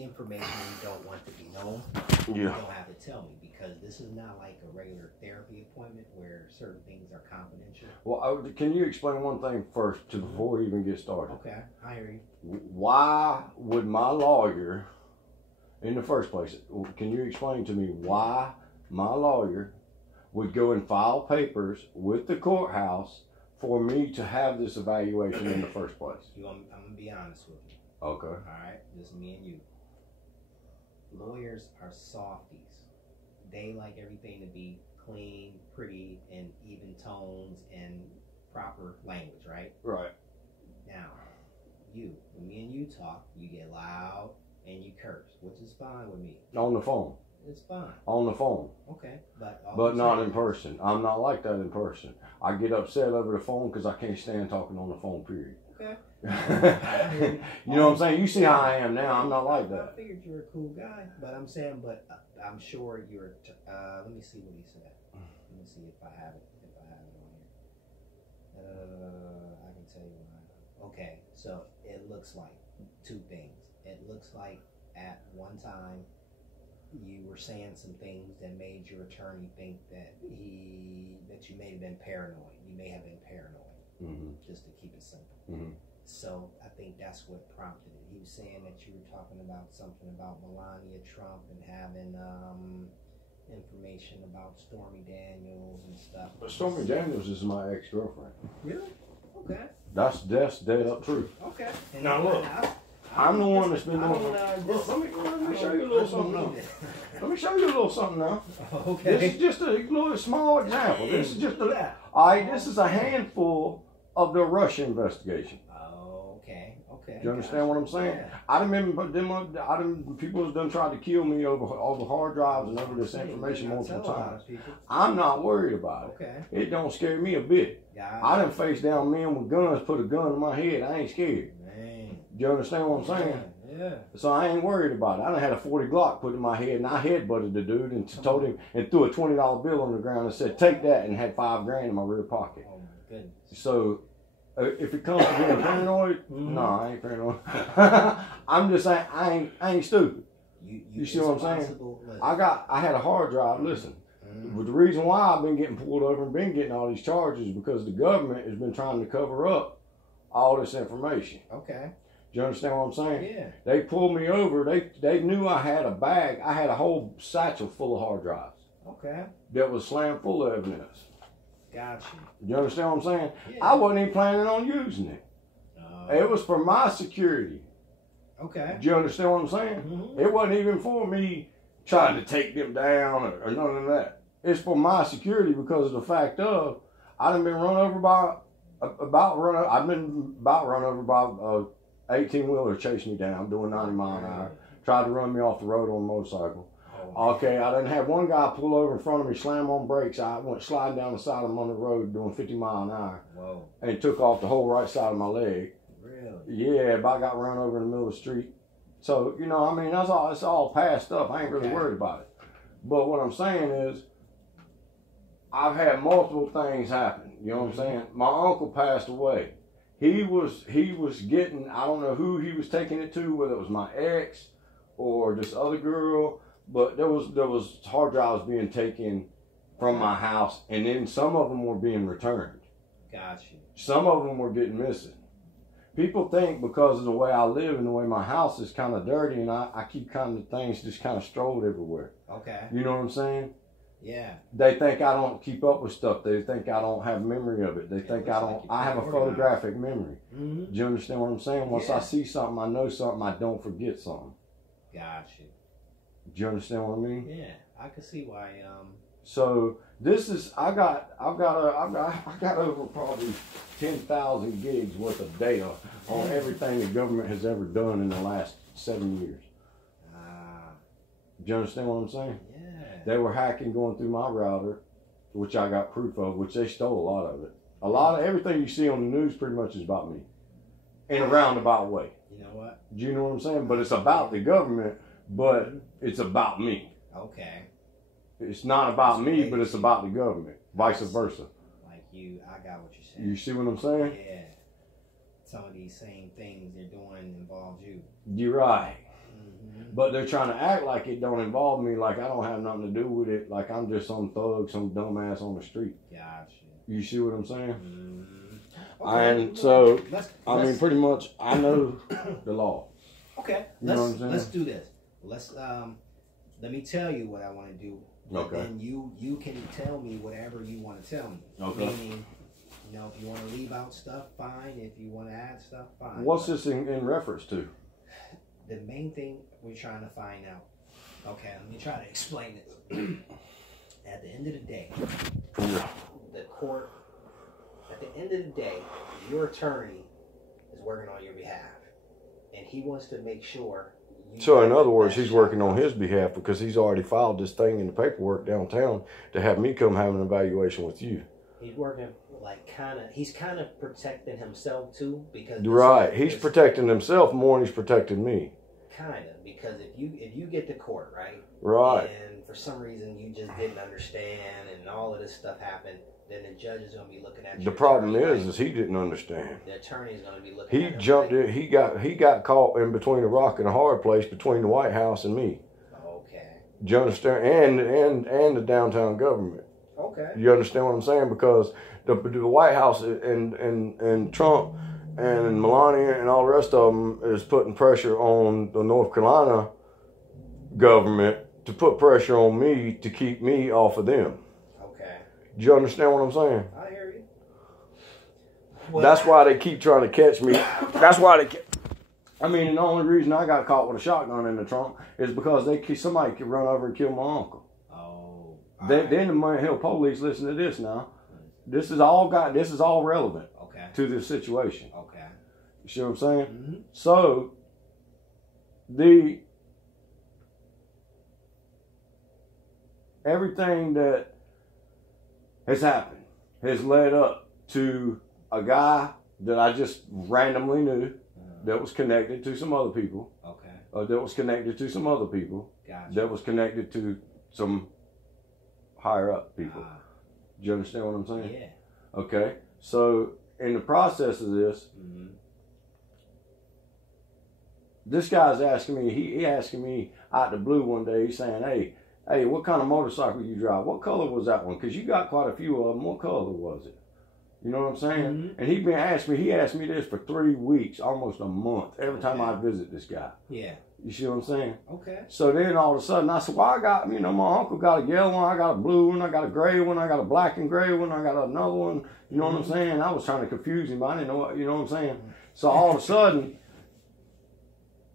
the information you don't want to be known, you don't have to tell me, because this is not like a regular therapy appointment where certain things are confidential. Well, can you explain one thing first before we even get started? Okay, I hear you. Why would my lawyer, in the first place, can you explain to me why my lawyer would go and file papers with the courthouse for me to have this evaluation in the first place? I'm going to be honest with you. Okay. All right, just me and you. Lawyers are softies. They like everything to be clean, pretty, and even tones and proper language, right? Right. Now, when me and you talk, you get loud and you curse, which is fine with me. On the phone. It's fine. On the phone. Okay, but not in person. I'm not like that in person. I get upset over the phone because I can't stand talking on the phone, period. Okay. You know what I'm saying? You see how I am now. I'm not like that. I figured you were a cool guy, but I'm saying, I'm sure you're. Let me see what he said. Let me see if I have it. If I have it on here, I can tell you why. Okay, so it looks like two things. It looks like at one time you were saying some things that made your attorney think that you may have been paranoid. You may have been paranoid, just to keep it simple. So I think that's what prompted it. He was saying that you were talking about something about Melania Trump and having information about Stormy Daniels and stuff. But Stormy Daniels is my ex-girlfriend. Really? Okay. That's dead up truth. Okay. And now look, I'm the one that's been doing. Let me show you a little something now. Let me show you a little something now. Okay. This is just a little small example. This is just a. All right. This is a handful of the Russia investigation. Okay. Do you understand what I'm saying? Yeah. I remember people have done tried to kill me over hard drives and over this information multiple times. I'm not worried about it. Okay. It don't scare me a bit. I done faced down men with guns, put a gun in my head. I ain't scared. Man. Do you understand what I'm saying? Yeah. So I ain't worried about it. I done had a 40 Glock put in my head, and I headbutted the dude and told him and threw a $20 bill on the ground and said, "Take that," and had $5 grand in my rear pocket. Oh my goodness. So. If it comes to being paranoid, no, I ain't paranoid. I'm just saying I ain't stupid. You see what I'm saying? I had a hard drive. Listen, but the reason why I've been getting pulled over and been getting all these charges is because the government has been trying to cover up all this information. Okay. Do you understand what I'm saying? Yeah. They pulled me over. They knew I had a bag. I had a whole satchel full of hard drives. Okay. That was slammed full of evidence. Gotcha. You understand what I'm saying? Yeah. I wasn't even planning on using it. It was for my security. Okay. Do you understand what I'm saying? It wasn't even for me trying to take them down or none of that. It's for my security because of the fact of I've been run over by a 18-wheeler chasing me down doing 90 miles an hour. Tried to run me off the road on a motorcycle. Okay, I didn't have one guy pull over in front of me, slam on brakes. I went sliding down the side of him on the road doing 50 miles an hour. Whoa. And took off the whole right side of my leg. Really? Yeah, but I got run over in the middle of the street. So, you know, I mean, it's all past stuff. I ain't really worried about it. But what I'm saying is, I've had multiple things happen. You know what I'm saying? My uncle passed away. He was getting, I don't know who he was taking it to, whether it was my ex or this other girl. But there was hard drives being taken from my house, and then some of them were being returned. Gotcha. Some of them were getting missing. People think because of the way I live and the way my house is kind of dirty, and I keep kind of things just kind of strolled everywhere. Okay. You know what I'm saying? Yeah. They think I don't keep up with stuff. They think I don't have memory of it. They think I don't. I have a photographic memory. Do you understand what I'm saying? Once I see something, I know something. I don't forget something. Gotcha. Do you understand what I mean? Yeah, I can see why. So this is I got over probably 10,000 gigs worth of data on everything the government has ever done in the last 7 years. Do you understand what I'm saying? Yeah. They were hacking going through my router, which I got proof of, which they stole a lot of it. A lot of everything you see on the news pretty much is about me, in a roundabout way. You know what? Do you know what I'm saying? But it's about the government. But it's about me. Okay. It's not about me, but it's about the government. Vice versa. Like I got what you're saying. You see what I'm saying? Yeah. Some of these same things they're doing involve you. You're right. But they're trying to act like it don't involve me, like I don't have nothing to do with it, like I'm just some thug, some dumbass on the street. Gotcha. You see what I'm saying? Mm-hmm. Okay. And so, I mean, pretty much, I know the law. Okay. You know what I'm saying? Let's do this. Let me tell you what I want to do. Okay. Then you can tell me whatever you want to tell me. Okay. Meaning, if you want to leave out stuff, fine. If you want to add stuff, fine. What's this in reference to? The main thing we're trying to find out. Okay, let me try to explain this. At the end of the day, the court, at the end of the day, your attorney is working on your behalf. And he wants to make sure. So, in other words, he's working on his behalf because he's already filed this thing in the paperwork downtown to have me come have an evaluation with you. He's working he's kind of protecting himself too, because he's protecting himself more than he's protecting me. Kind of, because if you get to court, right, and for some reason you just didn't understand and all of this stuff happened, then the judge is going to be looking at you. The problem is he didn't understand. The attorney is going to be looking at him. He jumped in. He got caught in between a rock and a hard place between the White House and me. Okay. Do you understand? And the downtown government. Okay. You understand what I'm saying? Because the White House and Trump and Melania and all the rest of them is putting pressure on the North Carolina government to put pressure on me to keep me off of them. Okay. Do you understand what I'm saying? I hear you. Well, that's why they keep trying to catch me. That's why I mean, and the only reason I got caught with a shotgun in the trunk is because somebody could run over and kill my uncle. Oh. Then the Mint Hill police listen to this now. This is all relevant. Okay. To this situation. Okay. You see what I'm saying? Mm-hmm. So everything that has happened has led up to a guy that I just randomly knew that was connected to some other people. Okay. That was connected to some other people. Gotcha. That was connected to some higher up people. Do you understand what I'm saying? Yeah. Okay. So in the process of this, this guy's asking me, he asking me out the blue one day, he's saying, hey, what kind of motorcycle you drive? What color was that one? Because you got quite a few of them. What color was it? You know what I'm saying? Mm-hmm. And he asked me this for 3 weeks, almost a month, every time I visit this guy. Yeah. You see what I'm saying? Okay. So then all of a sudden I said, well, I got, my uncle got a yellow one, I got a blue one, I got a gray one, I got a black and gray one, I got another one. You know what I'm saying? I was trying to confuse him. I didn't know what, you know what I'm saying? So all of a sudden,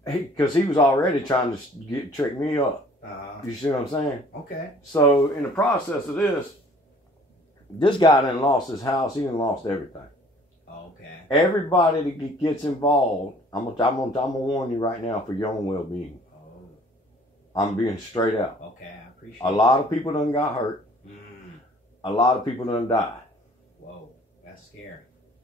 because he was already trying to trick me up. You see what I'm saying? Okay. So in the process of this guy done lost his house. He done lost everything. Okay. Everybody that gets involved, I'm gonna warn you right now for your own well-being. Oh. I'm being straight out. Okay, I appreciate it. A lot of people done got hurt. A lot of people done died. Whoa, that's scary.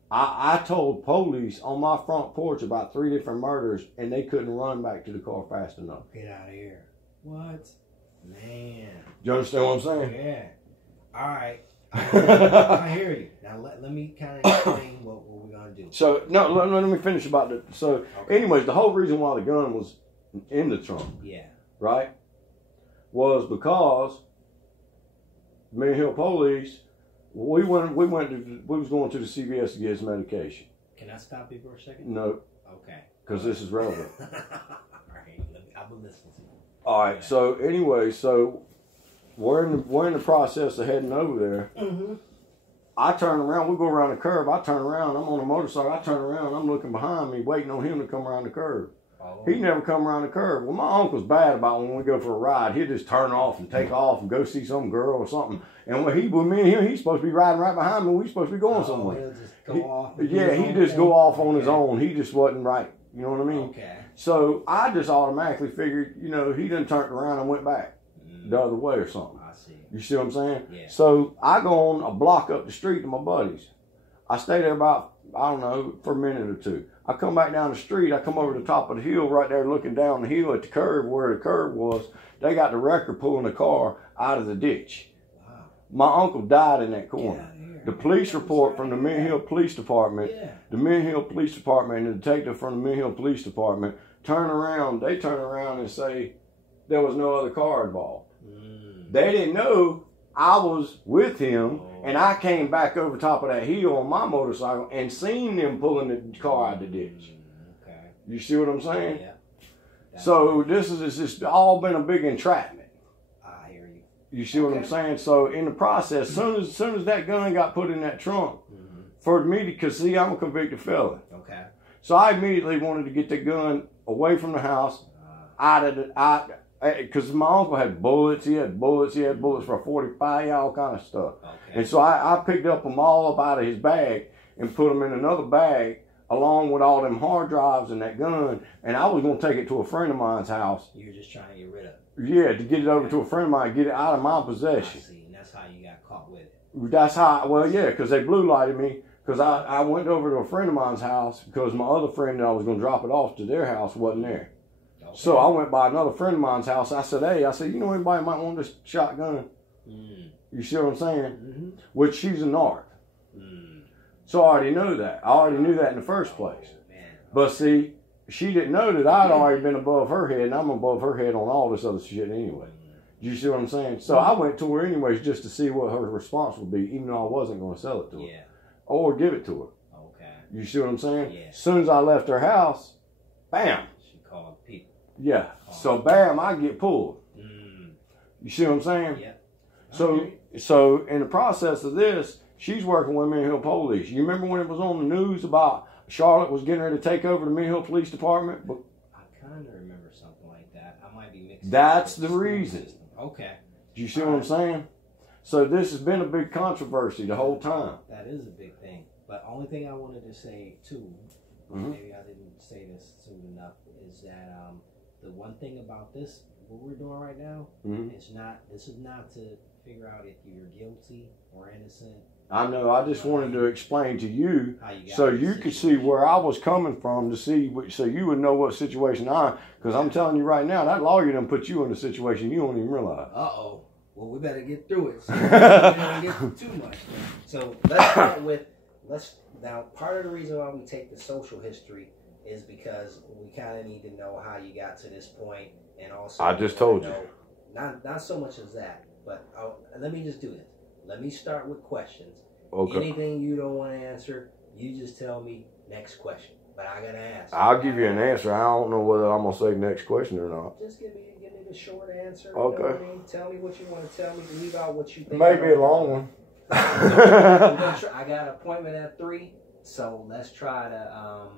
I told police on my front porch about 3 different murders, and they couldn't run back to the car fast enough. Get out of here. What? Man. You understand what I'm saying? Yeah. All right. I hear you. Now let me kind of explain what we're going to do. So, no, let me finish about it. So, anyways, the whole reason why the gun was in the trunk, right, was because Mint Hill police, we was going to the CVS to get his medication. Can I stop you for a second? No. Okay. Because this is relevant. All right. I've been listening to you. All right. So, anyway, we're in the process of heading over there. Mm-hmm. I turn around. We go around the curve. I turn around. I'm on a motorcycle. I turn around. I'm looking behind me, waiting on him to come around the curve. Oh. He never come around the curve. Well, my uncle's bad about when we go for a ride. He'll just turn off and take off and go see some girl or something. And when with me and him, he's supposed to be riding right behind me. We're supposed to be going somewhere. He'll just go off. He just go off on his own. He just wasn't right. You know what I mean? Okay. So I just automatically figured, he done turned around and went back the other way or something. I see. You see what I'm saying? Yeah. So I go on a block up the street to my buddies. I stay there about, I don't know, for a minute or two. I come back down the street. I come over the top of the hill right there looking down the hill at the curb where the curb was. They got the wrecker pulling the car out of the ditch. Wow. My uncle died in that corner. The police report from the Mint Hill Police Department, the Mint Hill Police Department and the detective from the Mint Hill Police Department They turn around and say there was no other car involved. Mm. They didn't know I was with him, and I came back over top of that hill on my motorcycle and seen them pulling the car out of the ditch. Okay. You see what I'm saying? Yeah. So this is it's just all been a big entrapment. I hear you. You see what I'm saying? So in the process, soon as that gun got put in that trunk, Mm-hmm. for me because see, I'm a convicted felon. Okay. So I immediately wanted to get the gun away from the house, because my uncle had bullets. He had bullets for a 45, all kind of stuff. Okay. And so I picked up them all up out of his bag and put them in another bag along with all them hard drives and that gun. And I was going to take it to a friend of mine's house. You were just trying to get rid of it. Yeah, to get it over to a friend of mine, get it out of my possession. I see, and that's how you got caught with it. That's how, because they blue lighted me. Because I went over to a friend of mine's house because my other friend that I was going to drop it off to their house wasn't there. Okay. So I went by another friend of mine's house. I said, hey, you know anybody might want this shotgun? Mm. You see what I'm saying? Mm-hmm. Which she's a narc. Mm. So I already knew that. I already knew that in the first place. Oh, man. But see, she didn't know that I'd already been above her head, and I'm above her head on all this other shit anyway. You see what I'm saying? So I went to her anyways just to see what her response would be, even though I wasn't going to sell it to her. Yeah. Or give it to her. Okay. You see what I'm saying? Yeah. As soon as I left her house, bam. She called people. Yeah. So bam, I get pulled. Mm. You see what I'm saying? Yeah. So in the process of this, she's working with Mint Hill Police. You remember when it was on the news about Charlotte was getting ready to take over the Mint Hill Police Department? But I kind of remember something like that. I might be mixing. That's up with the school reason. system. Okay. do you see what I'm saying? So this has been a big controversy the whole time. That is a big thing. But only thing I wanted to say too, maybe I didn't say this soon enough, is that the one thing about this, what we're doing right now, this is not to figure out if you're guilty or innocent. I know. I just wanted to explain to you, you so you could see where I was coming from, to see, so you would know what situation because I'm telling you right now, that lawyer done put you in a situation you don't even realize. Uh-oh. Well, we better get through it. So we don't get through too much. So let's start with, now part of the reason why we take the social history is because we kind of need to know how you got to this point, and also I just told you. Not so much as that, but let me just do this. Let me start with questions. Okay. Anything you don't want to answer, you just tell me next question. But I gotta ask. I'll give you an answer. I don't know whether I'm gonna say next question or not. Just give me the short answer. Okay. You know what I mean? Tell me what you want to tell me. Leave out what you think. Maybe a long one. I got an appointment at 3, so let's try to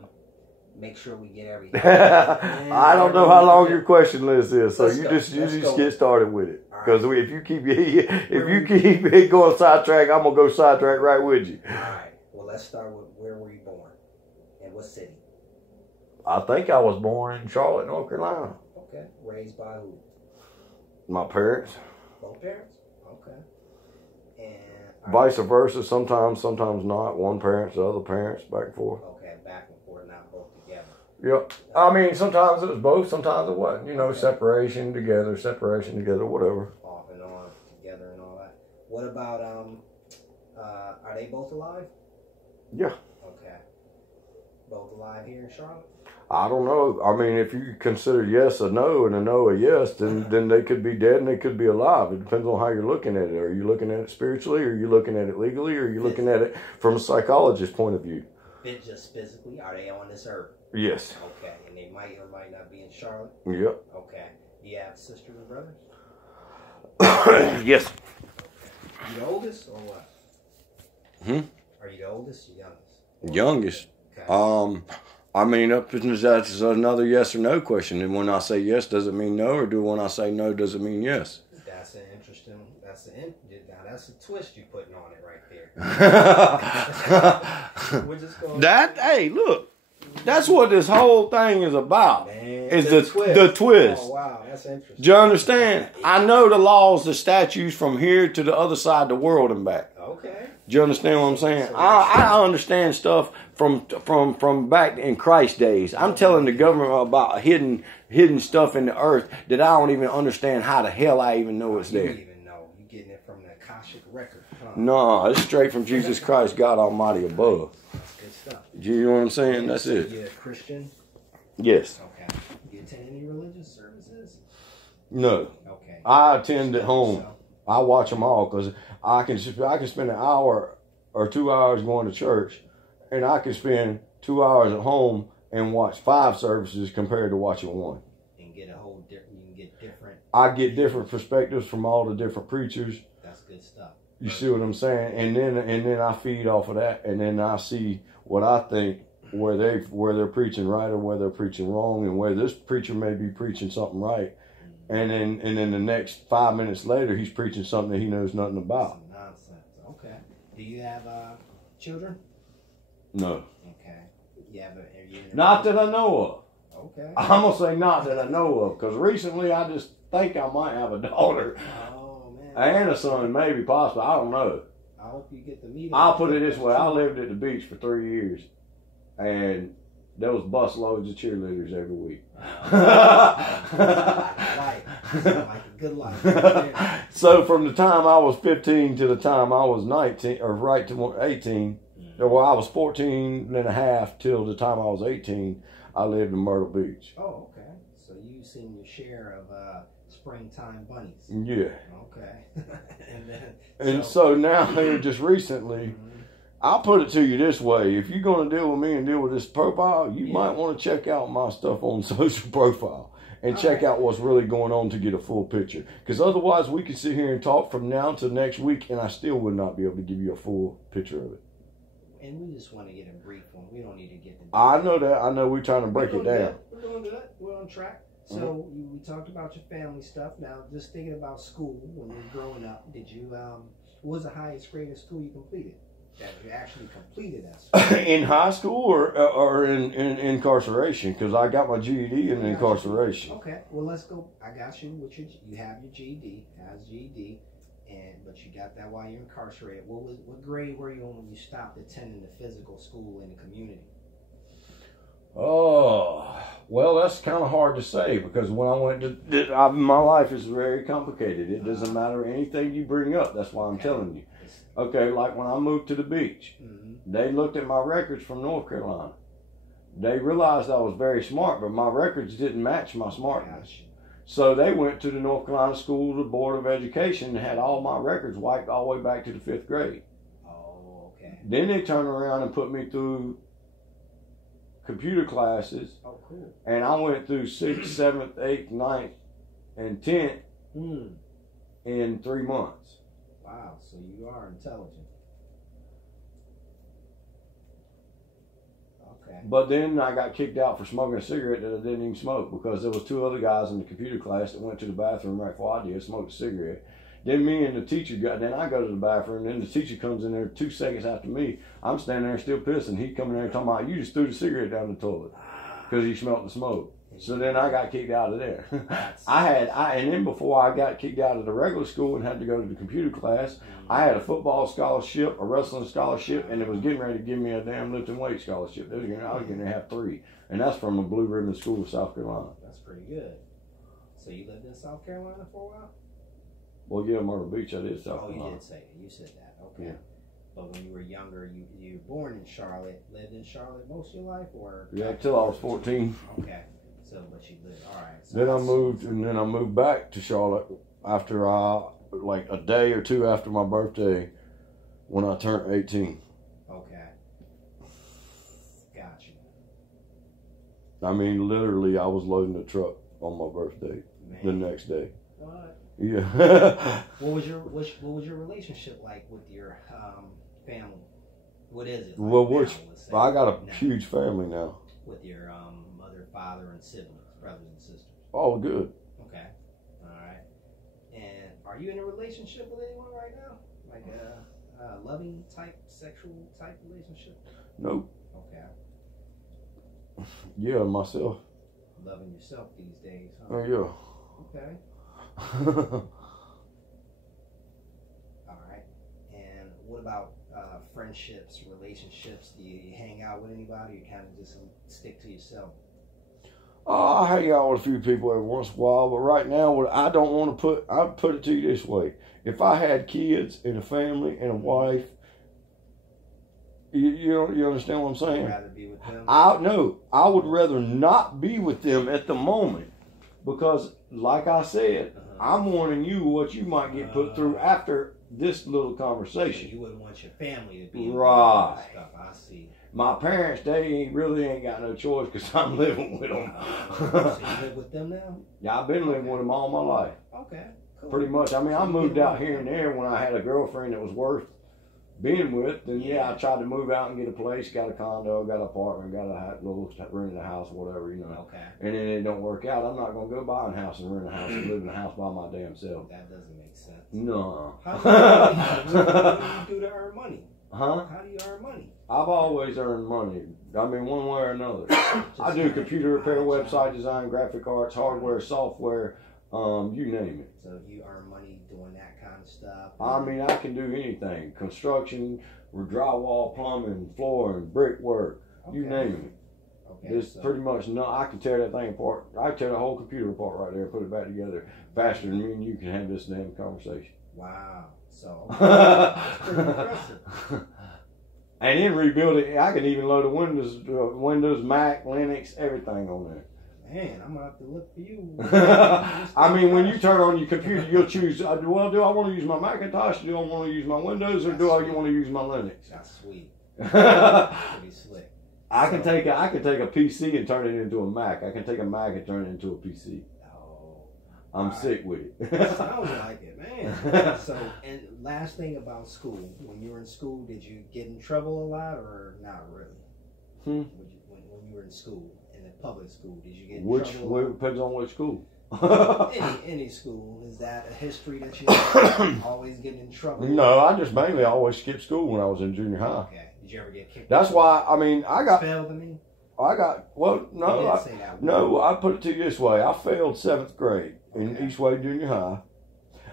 make sure we get everything. I don't know how long your question list is, so you just get started with it. Because if you keep it going sidetrack, I'm gonna go sidetrack right with you. All right. Well, let's start with where were you born and what city? I think I was born in Charlotte, North Carolina. Okay. Raised by who? My parents. Both parents. Okay. And vice versa. Sometimes not. One parent, the other parents, back and forth. Okay, back and forth, not both together. Yep. I mean, sometimes it was both, sometimes it wasn't. You know, separation together, whatever. Off and on, together and all that. What about, are they both alive? Yeah. Okay. Both alive here in Charlotte? I don't know. I mean, if you consider yes a no and a no a yes, then they could be dead and they could be alive. It depends on how you're looking at it. Are you looking at it spiritually? Are you looking at it legally? Or are you looking at it from a psychologist's point of view? Just physically? Are they on this earth? Yes. Okay. And they might or might not be in Charlotte? Yep. Okay. Do you have sisters or brothers? Yes. You the oldest or what? Are you the oldest or youngest? Youngest. Okay. I mean, that's another yes or no question. And when I say yes, does it mean no? Or when I say no, does it mean yes? That's an interesting, that's a twist you're putting on it right there. We're just going hey, look. That's what this whole thing is about. Man, is the twist. Oh, wow. That's interesting. Do you understand? I know the laws, the statutes from here to the other side of the world and back. Okay. Do you understand what I'm saying? I understand stuff from back in Christ days. I'm telling the government about hidden stuff in the earth that I don't even understand how the hell I even know it's there. You don't even know. You're getting it from the Akashic record. Huh? No, it's straight from Jesus Christ, God Almighty above. That's good stuff. Do you know what I'm saying? That's it. You're a Christian? Yes. Okay. attend any religious services? No. Okay. I attend at home. So, I watch them all because I can spend an hour or 2 hours going to church, and I can spend 2 hours at home and watch 5 services compared to watching one. and get a whole you can get different. I get different perspectives from all the different preachers. That's good stuff. You see what I'm saying? And then I feed off of that, and then I see what I think where they're preaching right or where they're preaching wrong, and where this preacher may be preaching something right, and then the next 5 minutes later he's preaching something that he knows nothing about. Some nonsense. Okay. Do you have children? No, Okay. You have a not that I know of. Okay. I'm gonna say not that I know of, because recently I just think I might have a daughter Oh man. and a son, maybe possibly. I don't know. I hope you get to meet him. I'll put it this way: I lived at the beach for 3 years, and there was bus loads of cheerleaders every week. Like a good life. So from the time I was 15 to the time I was 19, or right to 18, well, I was 14 and a half till the time I was 18, I lived in Myrtle Beach. Oh, okay. So you've seen your share of springtime bunnies. Yeah. Okay. And so now here just recently, Mhm. I'll put it to you this way. If you're going to deal with me and deal with this profile, you might want to check out my stuff on social profile and check out what's really going on to get a full picture. Because otherwise we can sit here and talk from now to next week and I still would not be able to give you a full picture of it. And we just want to get a brief one. We don't need to get the I know that. I know we're trying to break it down. We're doing good. We're on track. So we talked about your family stuff. Now, just thinking about school when you were growing up, did you what was the highest grade of school you completed? That you actually completed at school? In high school or in incarceration? Because I got my GED in incarceration. Okay. Well, let's go. I got you. You have your GED, but you got that while you're incarcerated. What grade were you on when you stopped attending the physical school in the community? Oh, well, that's kind of hard to say because when I went to, my life is very complicated. It doesn't matter anything you bring up. That's why I'm telling you. Okay, like when I moved to the beach, they looked at my records from North Carolina. They realized I was very smart, but my records didn't match my smartness. So they went to the North Carolina School, the Board of Education, and had all my records wiped all the way back to the 5th grade. Oh, okay. Then they turned around and put me through computer classes. Oh, cool. And I went through 6th, 7th, 8th, 9th, and 10th in 3 months. Wow, so you are intelligent. Okay. But then I got kicked out for smoking a cigarette that I didn't even smoke because there was 2 other guys in the computer class that went to the bathroom right before I did, smoked a cigarette. Then me and the teacher then I go to the bathroom, and then the teacher comes in there 2 seconds after me. I'm standing there still pissing. He coming there talking about, you just threw the cigarette down the toilet because he smelled the smoke. So then I got kicked out of there. And then before I got kicked out of the regular school and had to go to the computer class, I had a football scholarship, a wrestling scholarship, and it was getting ready to give me a damn lifting weight scholarship. I was going to have 3, and that's from a Blue Ribbon School of South Carolina. That's pretty good. So you lived in South Carolina for a while? Well, yeah, Myrtle Beach, I did South Carolina. Oh, you did say it. You said that. Okay. Yeah. But when you were younger, you were born in Charlotte, lived in Charlotte most of your life, or? Yeah, till I was 14. Okay. So, but you lived, all right. So Then I moved back to Charlotte after like a day or 2 after my birthday when I turned 18. Okay. Gotcha. I mean, literally, I was loading the truck on my birthday the next day. What? Yeah. What was your relationship like with your family? What is it? Like Well, now, I got a huge family now. With your mother, father, and siblings, brothers and sisters. Oh, good. Okay. All right. And are you in a relationship with anyone right now? Like a loving type, sexual type relationship? Nope. Okay. Yeah, myself. Loving yourself these days, huh? Oh, yeah. Okay. All right. And what about friendships, relationships? Do you hang out with anybody, or you kind of just stick to yourself? I hang out with a few people every once in a while, but right now, I don't want to I'll put it to you this way. If I had kids and a family and a wife, You understand what I'm saying? I'd rather be with them. I would rather not be with them at the moment because, like I said, I'm warning you what you might get put through after this little conversation. You wouldn't want your family to be right. Stuff. I see. My parents, they really ain't got no choice because I'm living with them. So you live with them now? Yeah, I've been living with them all my life. Okay, cool. Pretty much. I mean, I moved out here and there when I had a girlfriend that was worth being with. Then I tried to move out and get a place, got a condo, got an apartment, got a little rented a house, whatever, Okay. And then it don't work out. I'm not gonna go buy a house and rent a house and live in a house by my damn self. That doesn't make sense. No. What do you do to earn money? Huh? How do you earn money? I've always earned money. I mean, one way or another. I do computer repair, website design, graphic arts, hardware, software, you name it. So you earn money doing that kind of stuff? I mean, I can do anything. Construction, drywall, plumbing, flooring, brickwork, you name it. Okay, it's pretty much, I can tear that thing apart. I can tear the whole computer apart right there and put it back together faster than me and you can have this damn conversation. Wow. So, that's pretty impressive. And then rebuild it. I can even load the Windows, Mac, Linux, everything on there. Man, I'm gonna have to look for you. I mean, when you turn on your computer, you'll choose. Do I want to use my Macintosh? Do I want to use my Windows, or do I want to use my Linux? That's sweet. Pretty slick. I can take a PC and turn it into a Mac. I can take a Mac and turn it into a PC. I'm sick with it. Sounds like it, man. So, and last thing about school. When you were in school, did you get in trouble a lot or not really? When you were in school, in the public school, did you get in trouble? Which depends on which school. any school. Is that a history that you always get in trouble? No, I just mainly always skipped school when I was in junior high. Okay. Did you ever get kicked? That's why, I mean, I got... Failed to me? No, I put it to you this way. I failed 7th grade in Eastway Junior High.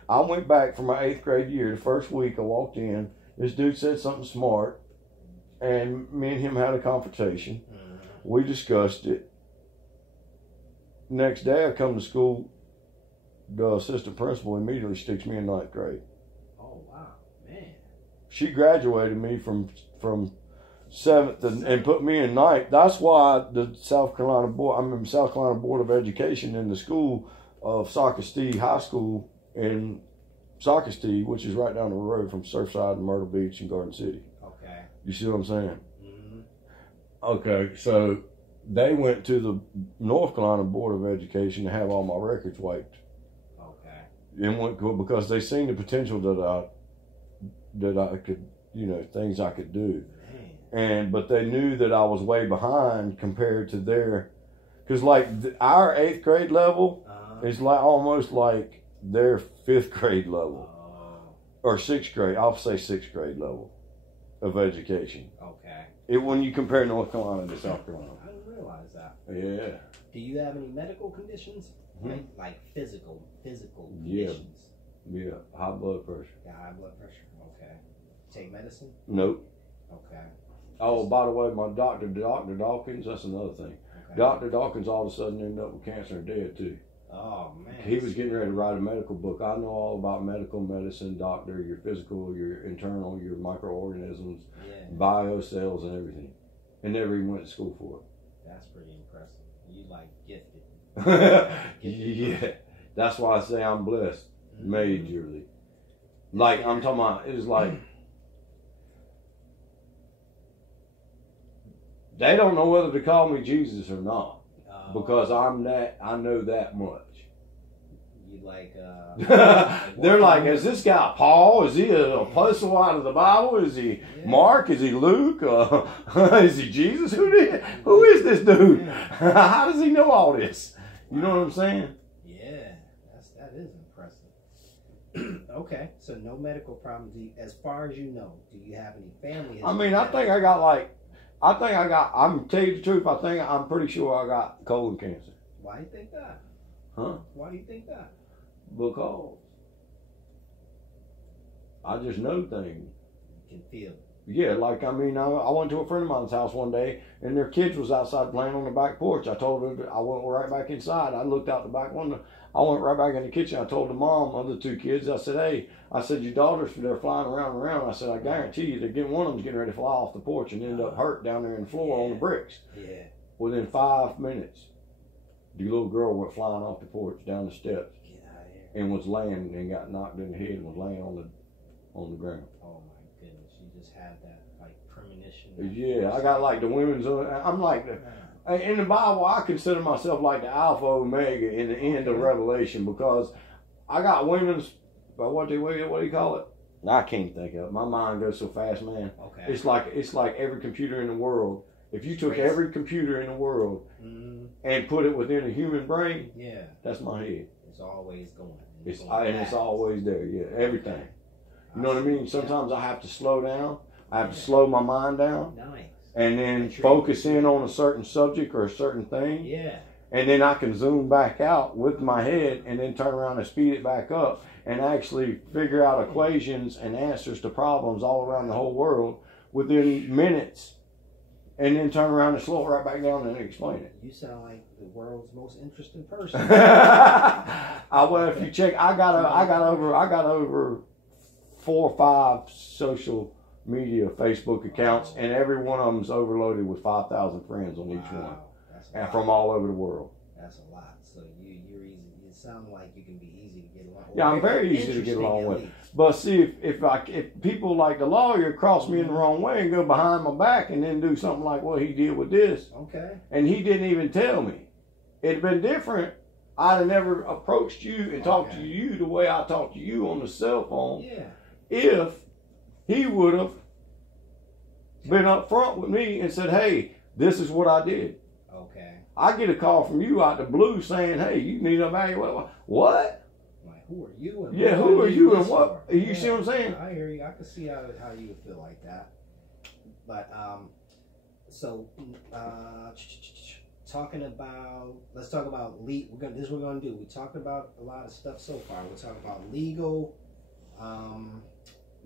I went back for my 8th grade year. The first week I walked in, this dude said something smart, and me and him had a confrontation. We discussed it. Next day I come to school, the assistant principal immediately sticks me in 9th grade. Oh, wow, man. She graduated me from 7th and put me in 9th. That's why the South Carolina Board of Education in the school of Socastee High School in Socastee, which is right down the road from Surfside and Myrtle Beach and Garden City. Okay. You see what I'm saying? Mm-hmm. Okay, so they went to the North Carolina Board of Education to have all my records wiped. Okay. And because they seen the potential that I could, things I could do. But they knew that I was way behind compared to because our 8th grade level is almost like their 5th grade level, or 6th grade. I'll say 6th grade level of education. Okay. When you compare North Carolina to South Carolina. I didn't realize that. Yeah. Do you have any medical conditions? Like physical conditions? Yeah. High blood pressure. Yeah, high blood pressure. Okay. Take medicine? Nope. Okay. Oh, by the way, my Dr. Dawkins, that's another thing. Okay. Dr. Dawkins all of a sudden ended up with cancer and dead, too. Oh, man. He was getting ready to write a medical book. I know all about medicine, doctor, your physical, your internal, your microorganisms, biocells, and everything. And never even went to school for it. That's pretty impressive. You, gifted. Yeah. That's why I say I'm blessed, majorly. I'm talking about, it was they don't know whether to call me Jesus or not, because I know that much. You they're like, is this guy Paul? Is he an apostle out of the Bible? Is he Mark? Is he Luke? Is he Jesus? Who is this dude? How does he know all this? You know what I'm saying? Yeah, that is impressive. Okay, so no medical problems. As far as you know, do you have any family history? I mean, I'm tell you the truth, I'm pretty sure I got colon cancer. Why do you think that? Huh? Why do you think that? Because I just know things. You can feel it. Yeah, like, I mean, I went to a friend of mine's house one day, and their kids was outside playing on the back porch. I told her, I went right back inside. I looked out the back window. I went right back in the kitchen. I told the mom of the two kids, I said, hey, I said, your daughters, they're flying around and around. I said, I guarantee you, one of them's getting ready to fly off the porch and end up hurt down there in the floor on the bricks. Yeah. Within 5 minutes, the little girl went flying off the porch down the steps. Get out of here. And was laying and got knocked in the head and was laying on the ground. Oh my goodness, you just had that like premonition. Yeah, I got like the women's. I'm like in the Bible. I consider myself like the Alpha Omega in the end of Revelation because I got women's. But what do you call it? I can't think of it. My mind goes so fast, man. Okay. It's like every computer in the world. If you took every computer in the world and put it within a human brain, yeah, that's my head. It's always going. It's always there. Yeah, everything. Okay. You know what I mean? Sometimes I have to slow down. I have to slow my mind down. Nice. And then focus in on a certain subject or a certain thing. Yeah. And then I can zoom back out with my head and then turn around and speed it back up and actually figure out equations and answers to problems all around the whole world within minutes. And then turn around and slow it right back down and explain it. You sound like the world's most interesting person. Well, if you check, I got over 4 or 5 social media Facebook accounts, and every one of them's overloaded with 5,000 friends on each one, and from all over the world. That's a lot. So you're easy. You sound like you can be easy to get along with. Yeah, I'm very easy to get along with. But see, if people like the lawyer cross me in the wrong way and go behind my back and then do something like what he did with this, okay, and he didn't even tell me, it'd been different. I'd have never approached you and talked to you the way I talked to you on the cell phone. Yeah. If he would have been up front with me and said, hey, this is what I did. Okay. I get a call from you out the blue saying, hey, you need an evaluation. What? Like, who are you? And who are you and what? You see what I'm saying? I hear you. I can see how you would feel like that. But, talking about, let's talk about this is what we're going to do. We talked about a lot of stuff so far. We'll talk about legal,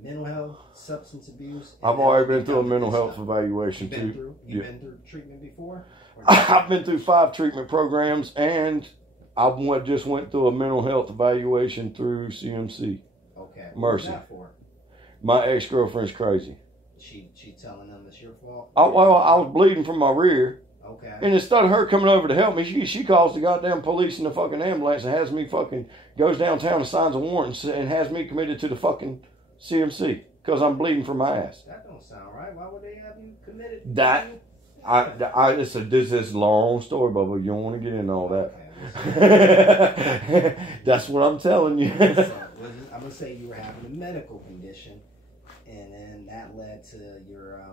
mental health, substance abuse. I've already been through a mental health evaluation too. You've been through treatment before? I've been through 5 treatment programs, and I just went through a mental health evaluation through CMC. Okay. Mercy. What was that for? My ex-girlfriend's crazy. She telling them it's your fault? I was bleeding from my rear. Okay. And instead of her coming over to help me, she calls the goddamn police and the fucking ambulance and has me goes downtown and signs a warrant and has me committed to the fucking CMC because I'm bleeding from my ass. That don't sound right. Why would they have you committed? This is a long story, Bubba. You don't want to get into all that. Okay, that's what I'm telling you. So, I'm gonna say you were having a medical condition, and then that led to your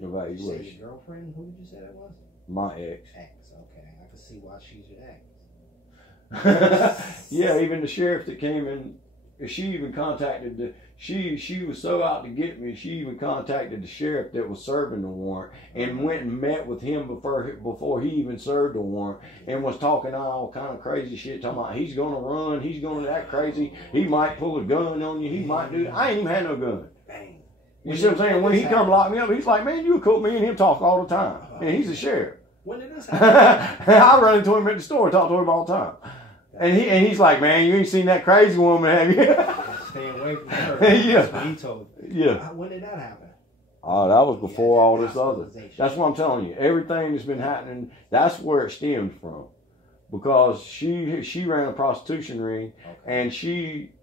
evaluation. Did you say your girlfriend? Who did you say that was? My ex. Okay, I can see why she's your ex. Yeah, even the sheriff that came in, she even contacted she was so out to get me, she even contacted the sheriff that was serving the warrant and went and met with him before he even served the warrant and was talking all kind of crazy shit, talking about he's gonna run, he's gonna act crazy, he might pull a gun on you, he might do that. I ain't even had no gun. Bang. You see what I'm saying? When he come lock me up, he's like, man, you cool, me and him talk all the time. And he's a sheriff. When did this happen? I run into him at the store and talk to him all the time. And he's like, man, you ain't seen that crazy woman, have you? Stay away from her. Yeah. That's what he told me. Yeah. When did that happen? Oh, that was before all this other. That's what I'm telling you. Everything that's been happening, that's where it stemmed from. Because she ran a prostitution ring, and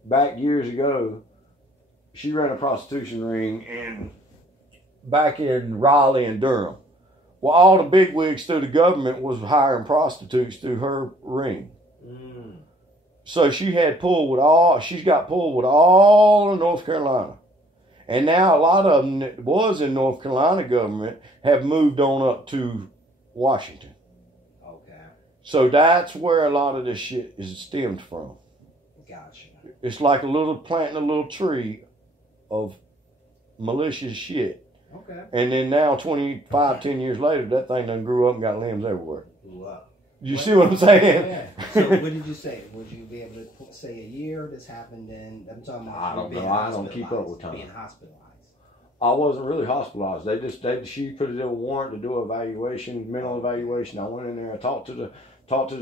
back years ago, she ran a prostitution ring back in Raleigh and Durham. Well, all the bigwigs through the government was hiring prostitutes through her ring. Mm. So she's got pulled with all of North Carolina. And now a lot of them that was in North Carolina government have moved on up to Washington. Okay. So that's where a lot of this shit is stemmed from. Gotcha. It's like planting a little tree of malicious shit. Okay. And then now 10 years later, that thing done grew up and got limbs everywhere. Blew up. You see what I'm saying? Yeah. So what did you say? Would you be able to say a year this happened in? I'm talking about. I don't know. I don't keep up with time. Being hospitalized. I wasn't really hospitalized. She put a warrant to do evaluation, mental evaluation. I went in there. I talked to the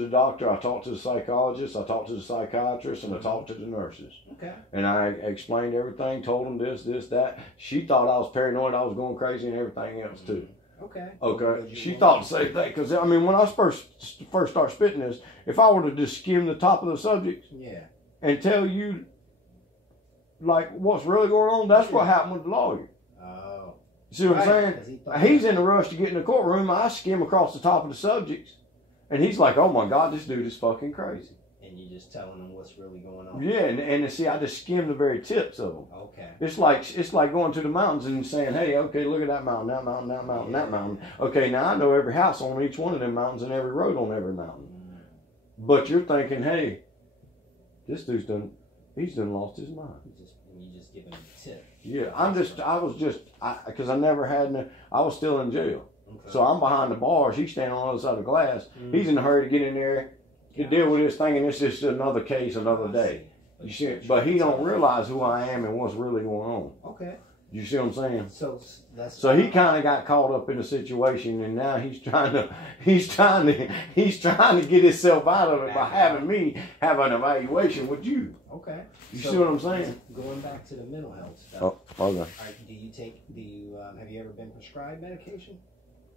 doctor. I talked to the psychologist. I talked to the psychiatrist, and I talked to the nurses. Okay. And I explained everything. Told them this, that. She thought I was paranoid. I was going crazy, and everything else too. Okay. Okay. She thought the same thing because I mean, when I first started spitting this, if I were to just skim the top of the subject, yeah, and tell you like what's really going on, that's what happened with the lawyer. Oh. See what I'm saying? He's in a rush to get in the courtroom. I skim across the top of the subjects, and he's like, "Oh my God, this dude is fucking crazy." And you just telling him what's really going on. Yeah, and see, I just skim the very tips of them. Okay. It's like going to the mountains and saying, "Hey, okay, look at that mountain, that mountain, that mountain, that mountain." Okay, now I know every house on each one of them mountains and every road on every mountain. But you're thinking, "Hey, this dude's he's done lost his mind." You just give him a tip. Yeah, because I never had, I was still in jail. Okay. So I'm behind the bars. He's standing on the other side of the glass. Mm-hmm. He's in a hurry to get in there to deal with this thing, and it's just another case, another day. You see, but he don't realize who I am and what's really going on. Okay. You see what I'm saying? So he kind of got caught up in the situation, and now he's trying to get himself out of it by having me have an evaluation with you. Okay. You see what I'm saying? Going back to the mental health stuff. Oh, okay. Have you ever been prescribed medication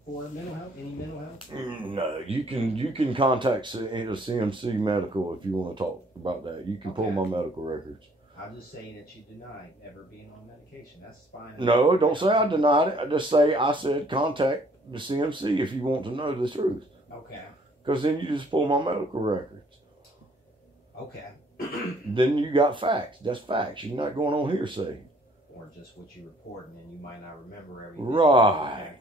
for mental health? Any mental health? No. You can contact CMC Medical if you want to talk about that. You can pull my medical records. I'll just say that you denied ever being on medication. That's fine. No, don't say I denied it. I just say I said contact the CMC if you want to know the truth. Okay. Because then you just pull my medical records. Okay. Then you got facts. That's facts. You're not going on hearsay. Or just what you reporting, and you might not remember everything. Right.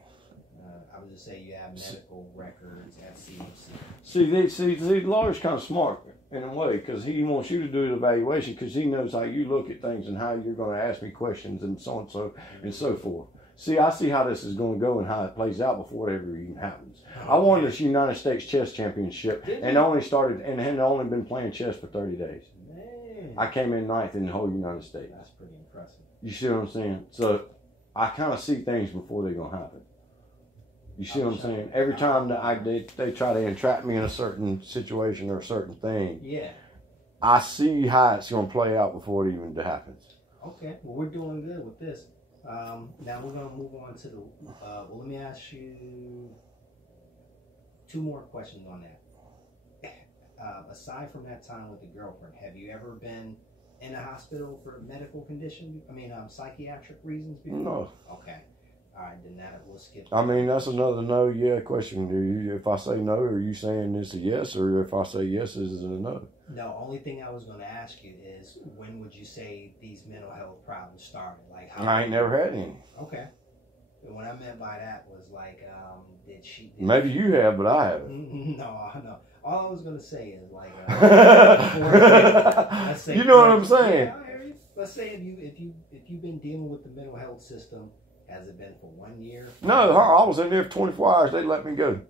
I would just say you have medical records at CMC. See, the lawyer's kind of smart in a way because he wants you to do an evaluation because he knows how you look at things and how you're going to ask me questions and so and so forth. See, I see how this is going to go and how it plays out before it ever even happens. I won this United States Chess Championship and had only been playing chess for 30 days. Man. I came in 9th in the whole United States. That's pretty impressive. You see what I'm saying? So I kind of see things before they're going to happen. You see what I'm saying? Every time that they try to entrap me in a certain situation or a certain thing, I see how it's going to play out before it even happens. Okay. Well, we're doing good with this. Now we're going to move on to the, let me ask you 2 more questions on that. Aside from that time with the girlfriend, have you ever been in a hospital for a medical condition? Psychiatric reasons before? No. Okay. All right, then we'll skip. I mean, that's another no, question. If I say no, are you saying it's a yes? Or if I say yes, is it a no? No, only thing I was going to ask you is when would you say these mental health problems started? Like how? I ain't never had any. Okay. But what I meant by that was like, maybe you have, but I haven't. No. All I was going to say is like, let's say, you know what I'm saying? Yeah, I hear you. Let's say if you've been dealing with the mental health system, has it been for 1 year? No, I was in there for 24 hours. They let me go.